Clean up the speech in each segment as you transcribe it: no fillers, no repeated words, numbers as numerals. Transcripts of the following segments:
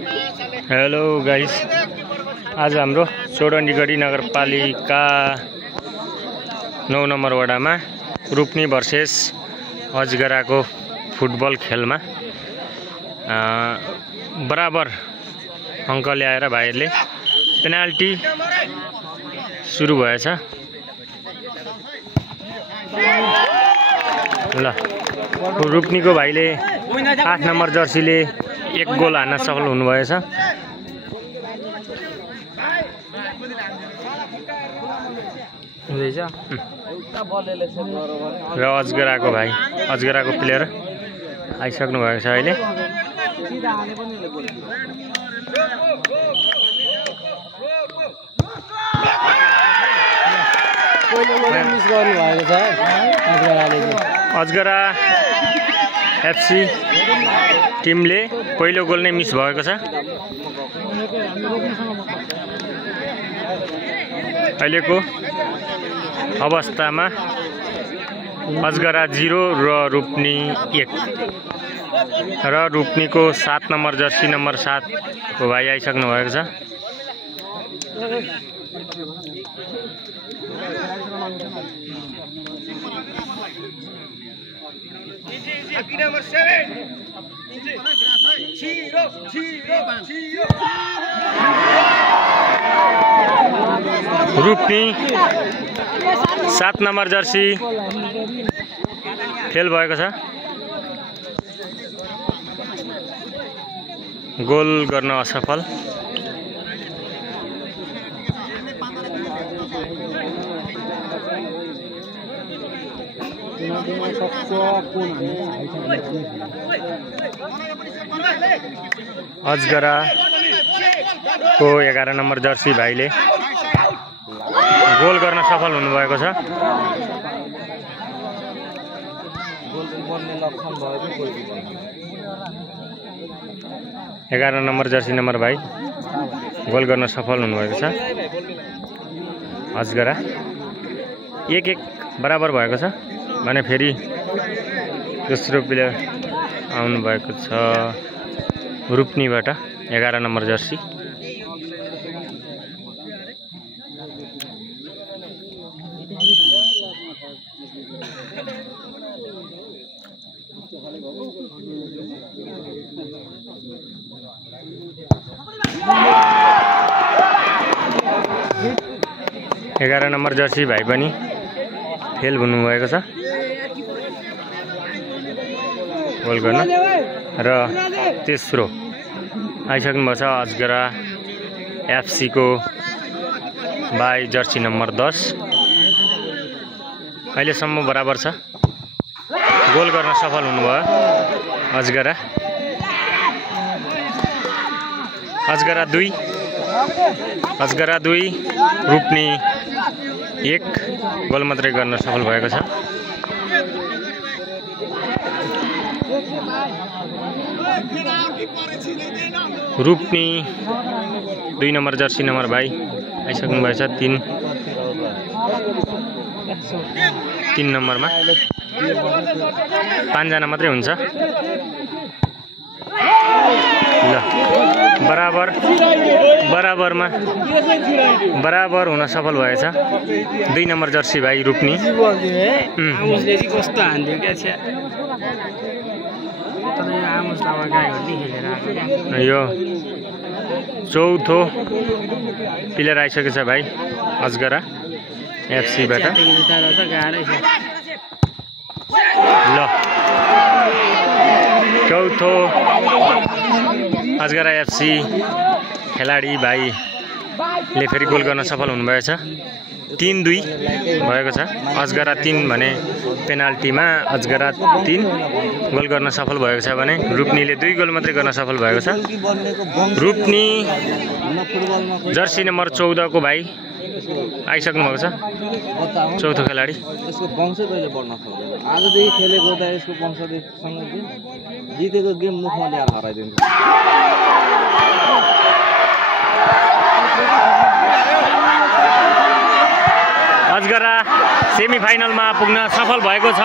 Hello guys, आज हाम्रो चौडण्डीगढी नगरपालिका 9 नम्बर वडामा रूपनी भर्सेस अजगराको फुटबल खेलमा बराबर अङ्क ल्याएर भाइहरूले पेनाल्टी सुरु भएछ। ल रूपनीको भाइले 8 नम्बर जर्सीले 1 गोल हान्न सफल हुनुभएछ। र अजगराको प्लेयर आइसक्नु भएको छ अहिले। अजगरा एफसी टिमले पहिलो गोल नै मिस भएको छ। अहिलेको अवस्थामा अजगरा 0 र रूपनी 1 र रूपनीको 7 नम्बर जर्सी नम्बर 7 को भाइ आइसक्नु भएको छ। रूपनी 7 नम्बर जर्सी फेल भएको छ। गोल गर्न असफल। अजगरा को 11 नम्बर जर्सी भाइले गोल गर्न सफल हुनुभएको छ। एघार नम्बर जर्सी नम्बर भाइ गोल गर्न सफल हुनुभएको छ। अजगरा 1-1 बराबर भएको छ भने फेरि दोस्रो प्लेयर आउनु भएको छ रूपनीबाट 11 नम्बर जर्सी। एघार नम्बर जर्सी भाइ पनि फेल हुनुभएको छ गोल गर्न। र तेस्रो आइसक्नु भएको छ अजगरा एफसी को भाइ जर्सी नम्बर 10। अहिलेसम्म बराबर छ। गोल गर्न सफल हुनुभयो अजगरा। अजगरा 2 रूपनी 1 गोल मात्रै गर्न सफल भएको छ। रूपनी 2 नम्बर जर्सी नम्बर भाइ आइसक्नु भएको छ 3 नम्बरमा। 5 जना मात्रै हुन्छ। ल बराबर हुन सफल भएछ 2 नम्बर जर्सी भाइ रूपनी। यो चौथो प्लेयर आइसकेको छ भाइ अजगरा एफसीबाट। ल चौथो अजगरा एफसी खेलाडी भाइले फेरि गोल गर्न सफल हुनुभएको छ। 3-2 भएको छ। अजगरा 3 भने पेनाल्टीमा अजगरा 3 गोल गर्न सफल भएको छ भने रूपनीले 2 गोल मात्रै गर्न सफल भएको छ। रूपनी जर्सी नम्बर 14 को भाइ आइसक्नु भएको छ चौथो खेलाडी। यसको वंश कहिले बढ्न सक्दैन। आजदेखि खेलेको त यसको वंशसँग जितेको गेम मुखमा ल्याएर हराइदिन्छ। अजगरा सेमिफाइनलमा पुग्न सफल भएको छ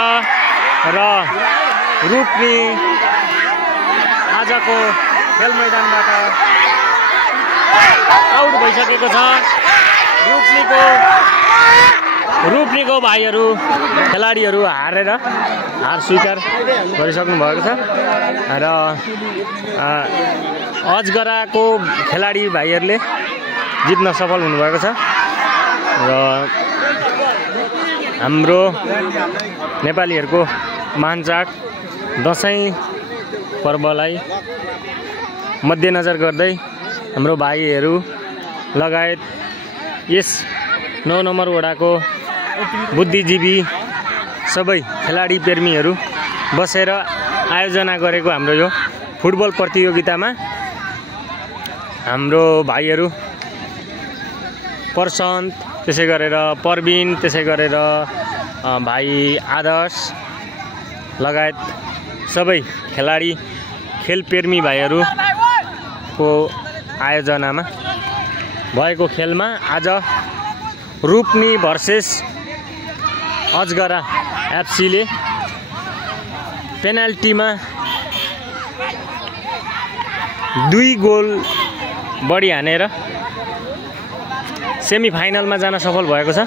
र रूपनी आजको खेल मैदानबाट आउट भइसकेको छ। रूपनीको भाइहरू खेलाडीहरू हार स्वीकार गरिसक्नु भएको छ र अजगराको खेलाडी भाइहरूले जित्न सफल हुनुभएको छ र हाम्रो नेपालीहरूको महान चाड दसैँ पर्वलाई मध्यनजर गर्दै हाम्रो भाइहरू लगायत यस 9 नम्बर वडाको बुद्धिजीवी सबै खेलाडी प्रेमीहरू बसेर आयोजना गरेको हाम्रो यो फुटबल प्रतियोगितामा हाम्रो भाइहरू प्रशान्त, त्यसै गरेर परबिन, त्यसै गरेर भाइ आदर्श लगायत सबै खेलाडी खेलप्रेमी भाइहरूको आयोजनामा भएको खेलमा आज रूपनी भर्सेस अजगरा एफसीले पेनाल्टीमा 2 गोल बढी हानेर सेमिफाइनलमा जान सफल भएको छ।